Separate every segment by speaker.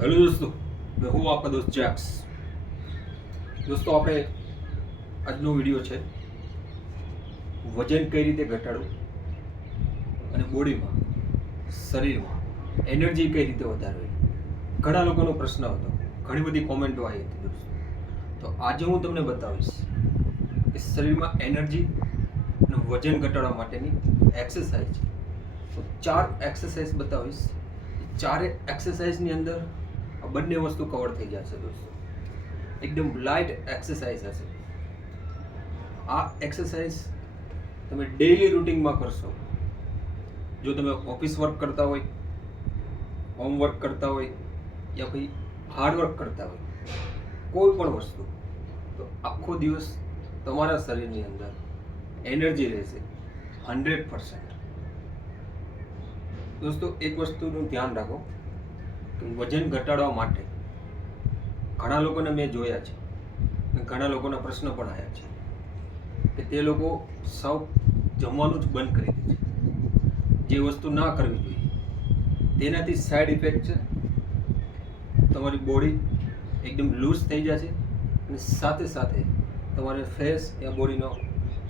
Speaker 1: Hello દોસ્તો મેં હું આપણા દોસ્ત જેક્સ. દોસ્તો, આપણે આજનો વીડિયો છે, વજન કઈ રીતે ઘટાડવું અને બોડીમાં, શરીરમાં એનર્જી કઈ રીતે વધારવી? ઘણા લોકોનો પ્રશ્ન હતો, ઘણી બધી કોમેન્ટો આવી હતી દોસ્તો. તો આજે હું તમને બતાવીશ કે શરીરમાં એનર્જી અને વજન ઘટાડવા માટેની એક્સરસાઇઝ તો ચાર એક્સરસાઇઝ બતાવીશ. ચારે એક્સરસાઇઝની અંદર બંને વસ્તુ કવર થઈ જશે દોસ્તો. એકદમ લાઇટ એક્સરસાઇઝ હશે. આ એક્સરસાઇઝ તમે ડેઈલી રૂટિનમાં કરશો. જો તમે ઓફિસ વર્ક કરતા હોય હોમવર્ક કરતા હોય, યા પછી હાર્ડવર્ક કરતા હોય, કોઈ પણ વસ્તુ, તો આખો દિવસ તમારા શરીરની અંદર એનર્જી રહેશે. હંડ્રેડ પર્સન્ટ દોસ્તો, એક વસ્તુનું ધ્યાન રાખો. વજન ઘટાડવા માટે ઘણા લોકોને મેં જોયા છે અને ઘણા લોકોના પ્રશ્ન પણ આવ્યા છે કે તે લોકો સાવ જમવાનું જ બંધ કરી દે છે. જે વસ્તુ ના કરવી જોઈએ. તેનાથી સાઈડ ઇફેક્ટ છે. તમારી બોડી એકદમ લૂઝ થઈ જશે અને સાથે સાથે તમારે ફેસ યા બોડીનો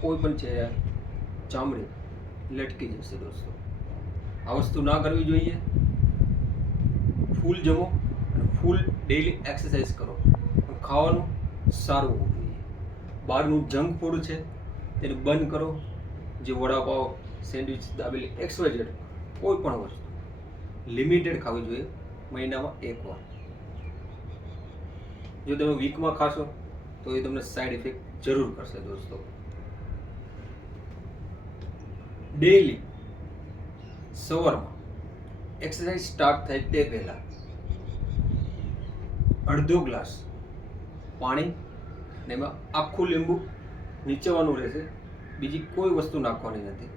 Speaker 1: કોઈ પણ છે ચામડી લટકી જશે દોસ્તો. આ વસ્તુ ના કરવી જોઈએ. ફૂલ જમો અને ફૂલ ડેઈલી એક્સરસાઇઝ કરો. પણ ખાવાનું સારું હોવું જોઈએ. બહારનું જંક ફૂડ છે, તેને બંધ કરો. જે વડાપાવ સેન્ડવિચ દાબેલી એક્સવાઇઝેડ કોઈ પણ વસ્તુ. લિમિટેડ ખાવી જોઈએ મહિનામાં એકવાર જો તમે વીકમાં ખાશો, તો એ તમને સાઈડ ઇફેક્ટ જરૂર કરશે દોસ્તો. ડેઈલી સવારમાં એક્સરસાઇઝ સ્ટાર્ટ થાય તે પહેલાં. અડધો ગ્લાસ પાણી ને એમાં આખું લીંબુ નીચેવાનું રહેશે. બીજી કોઈ વસ્તુ નાખવાની નથી.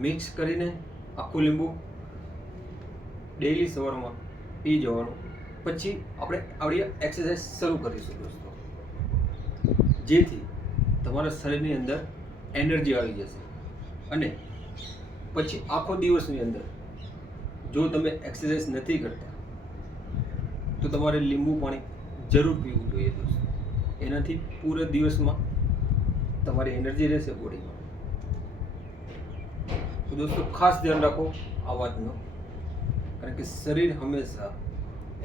Speaker 1: મિક્સ કરીને આખું લીંબુ ડેઈલી સવારમાં પી જવાનું. પછી આપણે આપણી એક્સરસાઇઝ શરૂ કરીશું દોસ્તો. જેથી તમારા શરીરની અંદર એનર્જી આવી જશે. અને પછી આખો દિવસની અંદર જો તમે એક્સરસાઇઝ નથી કરતા, તો તમારે લીંબુ પાણી જરૂર પીવું જોઈએ દોસ્તો. એનાથી પૂરા દિવસમાં તમારી એનર્જી રહેશે બોડીમાં. તો દોસ્તો, ખાસ ધ્યાન રાખો આ વાતનો. કારણ કે શરીર હંમેશા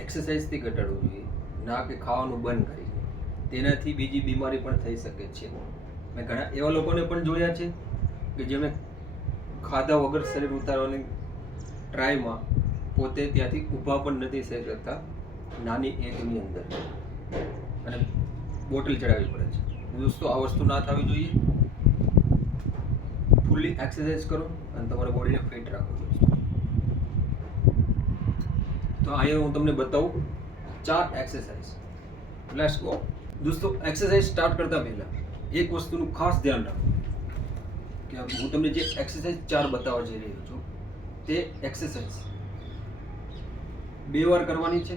Speaker 1: એક્સરસાઇઝથી ઘટાડવું જોઈએ, ના કે ખાવાનું બંધ કરીને તેનાથી બીજી બીમારી પણ થઈ શકે છે. મેં ઘણા એવા લોકોને પણ જોયા છે કે જેમણે ખાધા વગર શરીર ઉતારવાની ટ્રાયમાં પોતે ત્યાંથી ઊભા પણ નથી થઈ શકતા નાની એજની અંદર. અને બોટલ ચડાવવી પડે છે. દોસ્તો આ વસ્તુ ના થવી જોઈએ. ફૂલ્લી એક્સરસાઇઝ કરો અને તમારા બોડીને ફિટ રાખો તો અહીંયા હું તમને બતાવું ચાર એક્સરસાઇઝ લેટ્સ ગો દોસ્તો એક્સરસાઇઝ સ્ટાર્ટ કરતા પહેલા એક વસ્તુનું ખાસ ધ્યાન રાખો. કે હું તમને જે એક્સરસાઇઝ ચાર બતાવવા જઈ રહ્યો છું તે એક્સરસાઇઝ બે વાર કરવાની છે.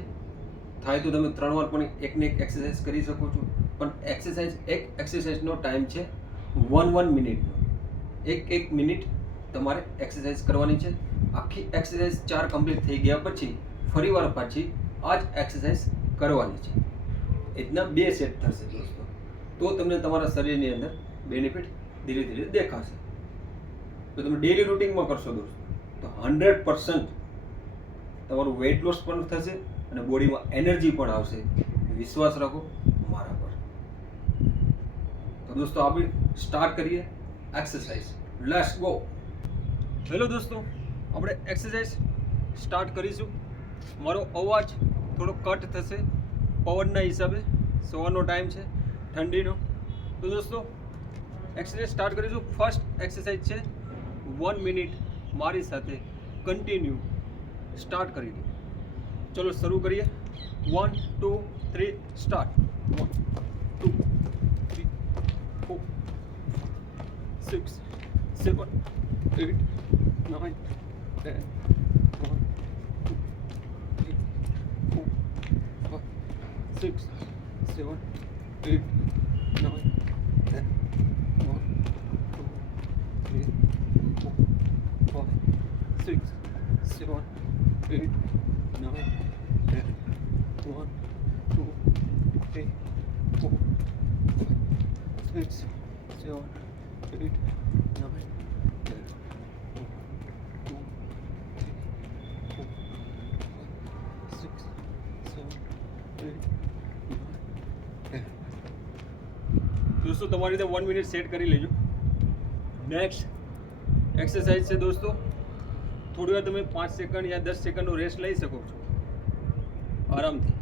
Speaker 1: થાય તો તમે ત્રણ વાર પણ એકને એક એક્સરસાઇઝ કરી શકો છો. પણ એક્સરસાઇઝ એક એક્સરસાઇઝનો ટાઈમ છે વન વન મિનિટનો એક એક મિનિટ તમારે એક્સરસાઇઝ કરવાની છે. આખી એક્સરસાઇઝ ચાર કમ્પ્લીટ થઈ ગયા પછી ફરી વાર પાછી આ જ એક્સરસાઇઝ કરવાની છે. રીતના બે સેટ થશે દોસ્તો. તો તમને તમારા શરીરની અંદર બેનિફિટ ધીરે ધીરે દેખાશે. તો તમે ડેલી રૂટિનમાં કરશો દોસ્તો. તો હંડ્રેડ પર્સન્ટ તમારું વેઇટ લોસ પણ થશે અને બોડીમાં એનર્જી પણ આવશે. વિશ્વાસ રાખો મારા પર. તો દોસ્તો, આપણે સ્ટાર્ટ કરીએ એક્સરસાઇઝ લેટ્સ ગો હેલો દોસ્તો, આપણે એક્સરસાઇઝ સ્ટાર્ટ કરીશું. મારો અવાજ થોડો કટ થશે પવનના હિસાબે. સવારનો ટાઈમ છે, ઠંડીનો. તો દોસ્તો એક્સરસાઇઝ સ્ટાર્ટ કરીશું. ફર્સ્ટ એક્સરસાઇઝ છે વન મિનિટ મારી સાથે કન્ટિન્યુ સ્ટાર્ટ કરી દો ચલો શરૂ કરીએ. One two three start one two three four six seven eight nine ten one two three four five six seven eight three, four, five, six, seven, eight, nine, ten. One, two, three, four, five, six, seven, eight, nine, ten. दोस्तों તમારી રીતે one minute set કરી લેજો next exercise છે દોસ્તો થોડી વાર તમે પાંચ સેકન્ડ યા દસ સેકન્ડનો રેસ્ટ લઈ શકો છો આરામથી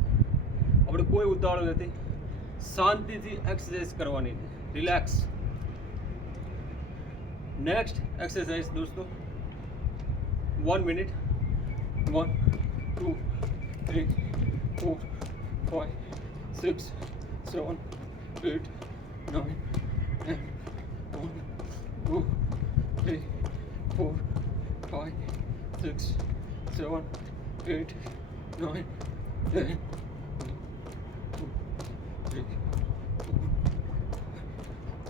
Speaker 1: આપણે કોઈ ઉતાવળ નથી શાંતિથી એક્સરસાઇઝ કરવાની છે રિલેક્સ નેક્સ્ટ એક્સરસાઇઝ દોસ્તો one minute one two three four five six seven eight nine ten one two three four five six seven eight nine ten,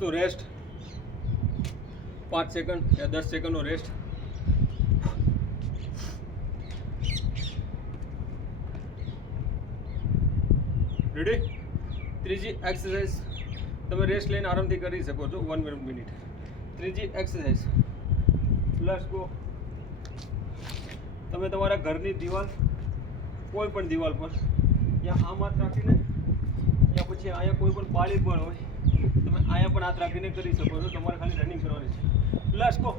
Speaker 1: દોસ્તો રેસ્ટ પાંચ સેકન્ડ યા દસ સેકન્ડનો રેસ્ટ રેડી ત્રીજી એક્સરસાઇઝ તમે રેસ્ટ લઈને આરામથી કરી શકો છો. વન મિનિટ ત્રીજી એક્સરસાઇઝ પ્લસ ગો તમે તમારા ઘરની દિવાલ, કોઈ પણ દિવાલ પર યા આ હાથ રાખીને યા પછી અહીંયા કોઈ પણ પાળી પણ હોય તમે અહીંયા પણ હાથ રાખીને કરી શકો છો. તમારે ખાલી રનિંગ કરવાની છે. લેટ્સ ગો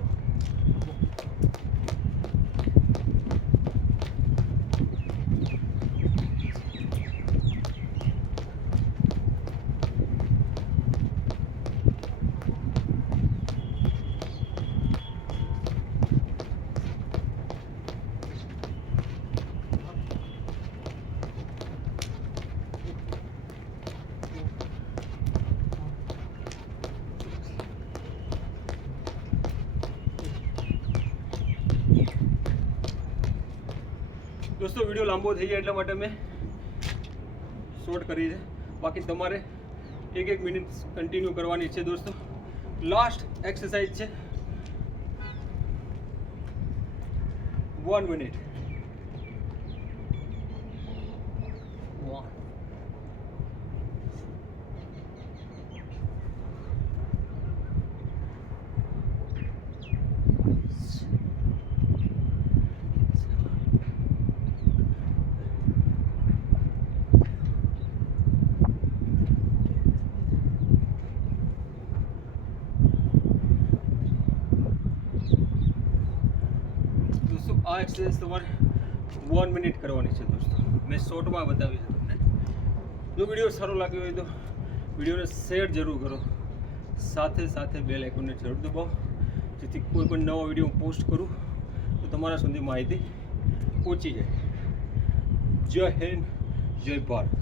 Speaker 1: દોસ્તો, વીડિયો લાંબો થઈ જાય એટલા માટે મેં શોર્ટ કરી છે. બાકી તમારે એક એક મિનિટ કન્ટિન્યુ કરવાની છે દોસ્તો. લાસ્ટ એક્સરસાઇઝ છે. વન મિનિટ વન દોસ્તો આ એક્સરસાઇઝ તમારે વન મિનિટ કરવાની છે દોસ્તો. મેં શોર્ટમાં બતાવી છે તમને. જો વીડિયો સારો લાગ્યો હોય તો વિડીયોને શેર જરૂર કરો. સાથે સાથે બેલ આઇકોનને જરૂર દબાવો. જેથી કોઈ પણ નવો વીડિયો પોસ્ટ કરું, તો તમારા સુધી માહિતી પહોંચી જાય. જય હિન્દ, જય ભારત.